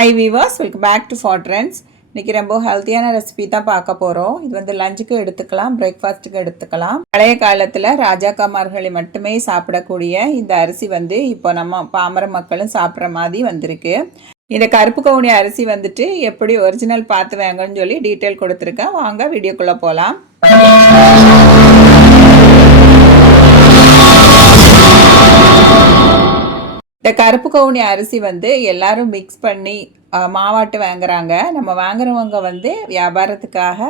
Hi viewers welcome back to ஃபாட்ரன்ஸ் இன்றைக்கி ரொம்ப ஹெல்த்தியான ரெசிபி தான் பார்க்க போகிறோம் இது வந்து லஞ்சுக்கு எடுத்துக்கலாம் பிரேக்ஃபாஸ்ட்டுக்கு எடுத்துக்கலாம். பழைய காலத்தில் ராஜாக்காமார்களை மட்டுமே சாப்பிடக்கூடிய இந்த அரிசி வந்து இப்போ நம்ம பாமர மக்களும் சாப்பிட்ற மாதிரி வந்திருக்கு. இந்த கருப்பு கவுனி அரிசி வந்துட்டு எப்படி ஒரிஜினல் பார்த்து வாங்கன்னு சொல்லி டீட்டெயில் கொடுத்துருக்கேன். வாங்க வீடியோக்குள்ளே போகலாம் இந்த கருப்பு கவுனி அரிசி வந்து எல்லாரும் மிக்ஸ் பண்ணி மாவாட்டு வாங்குறாங்க. நம்ம வாங்குறவங்க வந்து வியாபாரத்துக்காக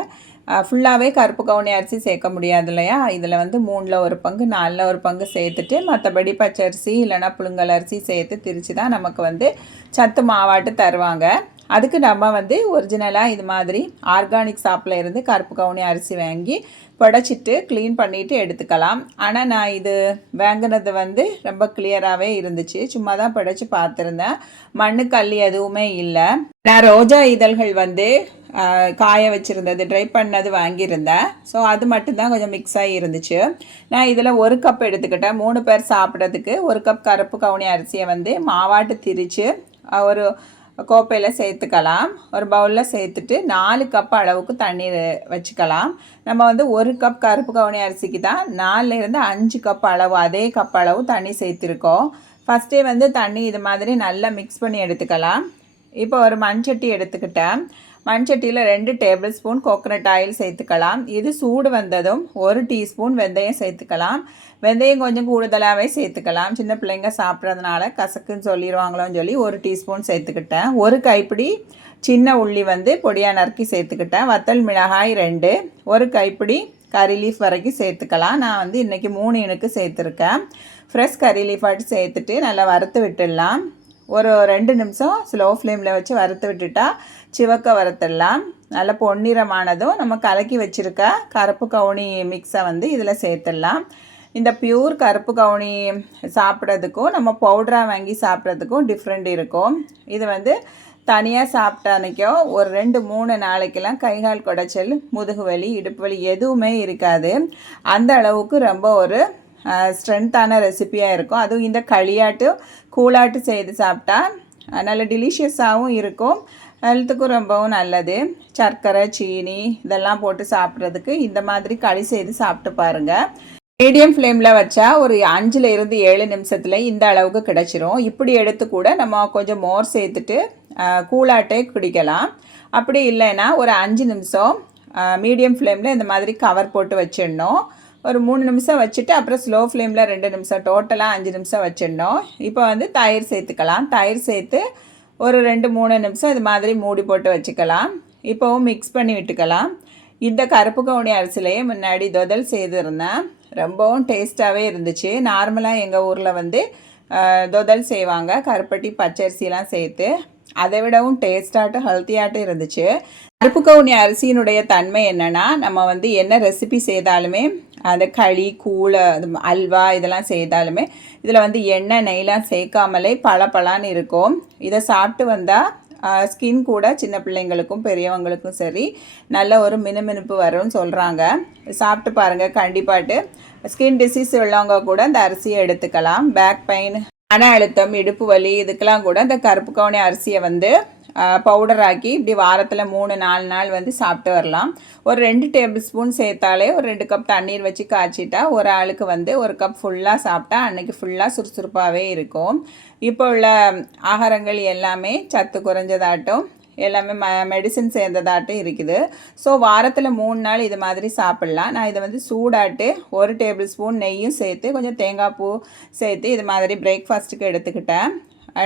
ஃபுல்லாகவே கருப்பு கவுனி அரிசி சேர்க்க முடியாது இல்லையா? இதில் வந்து மூணில் ஒரு பங்கு நாலில் ஒரு பங்கு சேர்த்துட்டு மற்றபடி பச்சரிசி இல்லைன்னா புழுங்கல் அரிசி சேர்த்து திரிச்சு தான் நமக்கு வந்து சத்து மாவாட்டு தருவாங்க. அதுக்கு நம்ம வந்து ஒரிஜினலாக இது மாதிரி ஆர்கானிக் ஷாப்பில் இருந்து கருப்பு கவுனி அரிசி வாங்கி புடச்சிட்டு க்ளீன் பண்ணிவிட்டு எடுத்துக்கலாம். ஆனால் நான் இது வாங்கினது வந்து ரொம்ப கிளியராகவே இருந்துச்சு. சும்மா தான் புடச்சி பார்த்துருந்தேன். மண்ணு கல் எதுவுமே இல்லை. நான் ரோஜா இதழ்கள் வந்து காய வச்சுருந்தது ட்ரை பண்ணது வாங்கியிருந்தேன். ஸோ அது மட்டும்தான் கொஞ்சம் மிக்ஸ் ஆகி இருந்துச்சு. நான் இதில் ஒரு கப் எடுத்துக்கிட்டேன். மூணு பேர் சாப்பிட்றதுக்கு ஒரு கப் கருப்பு கவுனி அரிசியை வந்து மாவாட்டு திரித்து ஒரு கோப்பையில் சேர்த்துக்கலாம். ஒரு பவுலில் சேர்த்துட்டு நாலு கப் அளவுக்கு தண்ணீர் வச்சுக்கலாம். நம்ம வந்து ஒரு கப் கருப்பு கவுனி அரிசிக்கு தான் நாலுலேருந்து அஞ்சு கப் அளவு அதே கப் அளவு தண்ணி சேர்த்துருக்கோம். ஃபஸ்ட்டே வந்து தண்ணி இது மாதிரி நல்லா மிக்ஸ் பண்ணி எடுத்துக்கலாம். இப்போ ஒரு மண்சட்டி எடுத்துக்கிட்டேன். மண்சட்டியில் ரெண்டு டேபிள் ஸ்பூன் கோகனட் ஆயில் சேர்த்துக்கலாம். இது சூடு வந்ததும் ஒரு டீஸ்பூன் வெந்தயம் சேர்த்துக்கலாம். வெந்தயம் கொஞ்சம் கூடுதலாகவே சேர்த்துக்கலாம். சின்ன பிள்ளைங்க சாப்பிட்றதுனால கசக்குன்னு சொல்லிடுவாங்களோன்னு சொல்லி ஒரு டீஸ்பூன் சேர்த்துக்கிட்டேன். ஒரு கைப்பிடி சின்ன உள்ளி வந்து பொடியாக நறுக்கி சேர்த்துக்கிட்டேன். வத்தல் மிளகாய் ரெண்டு. ஒரு கைப்பிடி கறி லீஃப் வரைக்கும் சேர்த்துக்கலாம். நான் வந்து இன்றைக்கி மூணு இனுக்கு சேர்த்துருக்கேன். ஃப்ரெஷ் கறி லீஃப் ஆட்டு சேர்த்துட்டு நல்லா வறுத்து விட்டுடலாம். ஒரு ரெண்டு நிமிஷம் ஸ்லோ ஃப்ளேமில் வச்சு வறுத்து விட்டுட்டா சிவக்க வறுத்துடலாம். நல்ல பொன்னிறமானதும் நம்ம கலக்கி வச்சுருக்க கருப்பு கவுனி மிக்ஸை வந்து இதில் சேர்த்துடலாம். இந்த பியூர் கருப்பு கவுனி சாப்பிட்றதுக்கும் நம்ம பவுடராக வாங்கி சாப்பிட்றதுக்கும் டிஃப்ரெண்ட் இருக்கும். இது வந்து தனியாக சாப்பிட்ட அன்னைக்கோ ஒரு ரெண்டு மூணு நாளைக்கெல்லாம் கைகால் குடைச்சல் முதுகு வலி இடுப்பு வலி எதுவுமே இருக்காது. அந்த அளவுக்கு ரொம்ப ஒரு ஸ்ட்ரென்த்தான ரெசிபியாக இருக்கும். அதுவும் இந்த களியாட்டு கூழாட்டு செய்து சாப்பிட்டா நல்ல டெலிஷியஸாகவும் இருக்கும். ஹெல்த்துக்கும் ரொம்பவும் நல்லது. சர்க்கரை சீனி இதெல்லாம் போட்டு சாப்பிட்றதுக்கு இந்த மாதிரி களி செய்து சாப்பிட்டு பாருங்கள் மீடியம் ஃப்ளேமில் வச்சா ஒரு அஞ்சுல இருந்து ஏழு நிமிஷத்தில் இந்த அளவுக்கு கிடச்சிரும். இப்படி எடுத்து கூட நம்ம கொஞ்சம் மோர் சேர்த்துட்டு கூழாட்டை குடிக்கலாம். அப்படி இல்லைன்னா ஒரு அஞ்சு நிமிஷம் மீடியம் ஃப்ளேமில் இந்த மாதிரி கவர் போட்டு வச்சிடணும். ஒரு மூணு நிமிஷம் வச்சுட்டு அப்புறம் ஸ்லோ ஃப்ளேமில் ரெண்டு நிமிஷம் டோட்டலாக அஞ்சு நிமிஷம் வச்சிடணும். இப்போ வந்து தயிர் சேர்த்துக்கலாம். தயிர் சேர்த்து ஒரு ரெண்டு மூணு நிமிஷம் இது மாதிரி மூடி போட்டு வச்சுக்கலாம். இப்போவும் மிக்ஸ் பண்ணி விட்டுக்கலாம். இந்த கருப்பு கவுனி அரிசிலையே முன்னாடி தொதல் செய்திருந்தேன். ரொம்பவும் டேஸ்ட்டாகவே இருந்துச்சு. நார்மலாக எங்கள் ஊரில் வந்து தொதல் செய்வாங்க. கருப்பட்டி பச்சரிசிலாம் சேர்த்து. அதை விடவும் டேஸ்டாகட்டும் ஹெல்த்தியாகட்டும் இருந்துச்சு. கருப்பு கவுனி அரிசியினுடைய தன்மை என்னென்னா நம்ம வந்து என்ன ரெசிபி செய்தாலுமே அந்த களி கூழ அது அல்வா இதெல்லாம் செய்தாலுமே இதில் வந்து எண்ணெய் நெய்லாம் சேர்க்காமலே பளபளன்னு இருக்கும். இதை சாப்பிட்டு வந்தால் ஸ்கின் கூட சின்ன பிள்ளைங்களுக்கும் பெரியவங்களுக்கும் சரி நல்ல ஒரு மினுமினுப்பு வரும்னு சொல்கிறாங்க சாப்பிட்டு பாருங்கள் கண்டிப்பாட்டு. ஸ்கின் டிசீஸ் உள்ளவங்க கூட இந்த அரிசியை எடுத்துக்கலாம். பேக் பெயின் மன அழுத்தம் இடுப்பு வலி இதுக்கெல்லாம் கூட இந்த கருப்பு கவுனி அரிசியை வந்து பவுடர் ஆக்கி இப்படி வாரத்தில் மூணு நாலு நாள் வந்து சாப்பிட்டு வரலாம். ஒரு ரெண்டு டேபிள் ஸ்பூன் சேர்த்தாலே ஒரு ரெண்டு கப் தண்ணீர் வச்சு காய்ச்சிட்டா ஒரு ஆளுக்கு வந்து ஒரு கப் ஃபுல்லாக சாப்பிட்டா அன்னைக்கு ஃபுல்லாக சுறுசுறுப்பாகவே இருக்கும். இப்போ உள்ள ஆகாரங்கள் எல்லாமே சத்து குறைஞ்சதாட்டும் எல்லாமே ம மெடிசின் சேர்ந்ததாட்டும் இருக்குது. ஸோ வாரத்தில் மூணு நாள் இது மாதிரி சாப்பிட்லாம். நான் இதை வந்து சூடாட்டு ஒரு டேபிள் ஸ்பூன் நெய்யும் சேர்த்து கொஞ்சம் தேங்காய் பூ சேர்த்து இது மாதிரி பிரேக்ஃபாஸ்ட்டுக்கு எடுத்துக்கிட்டேன்.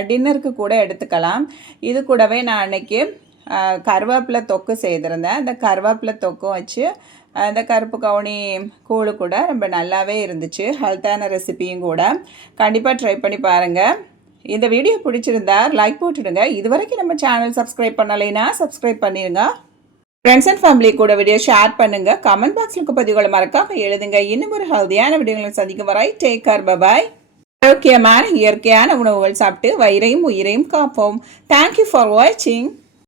டின்னருக்கு கூட எடுத்துக்கலாம். இது கூடவே நான் அன்னைக்கு கருவேப்பிலை தொக்கு செய்திருந்தேன். அந்த கருவேப்பிலை தொக்கும் வச்சு அந்த கருப்பு கவுனி கூழு கூட ரொம்ப நல்லாவே இருந்துச்சு. ஹெல்த்தான ரெசிபியும் கூட. கண்டிப்பாக ட்ரை பண்ணி பாருங்கள் இந்த வீடியோ பிடிச்சிருந்தா லைக் போட்டுடுங்க. இது வரைக்கும் நம்ம சேனல் சப்ஸ்கிரைப் பண்ணலைன்னா சப்ஸ்கிரைப் பண்ணிடுங்க ஃப்ரெண்ட்ஸ் அண்ட் ஃபேமிலி கூட வீடியோ ஷேர் பண்ணுங்க. கமெண்ட் பாக்ஸில் பதிவுகளை மறக்காம எழுதுங்க. இன்னும் ஒரு ஹெல்தியான வீடியோகளை சந்திக்கும் வரை டேக் கேர் பபாய் ஆரோக்கியமான இயற்கையான உணவுகள் சாப்பிட்டு வயிறையும் உயிரையும் காப்போம். தேங்க்யூ ஃபார் வாட்சிங்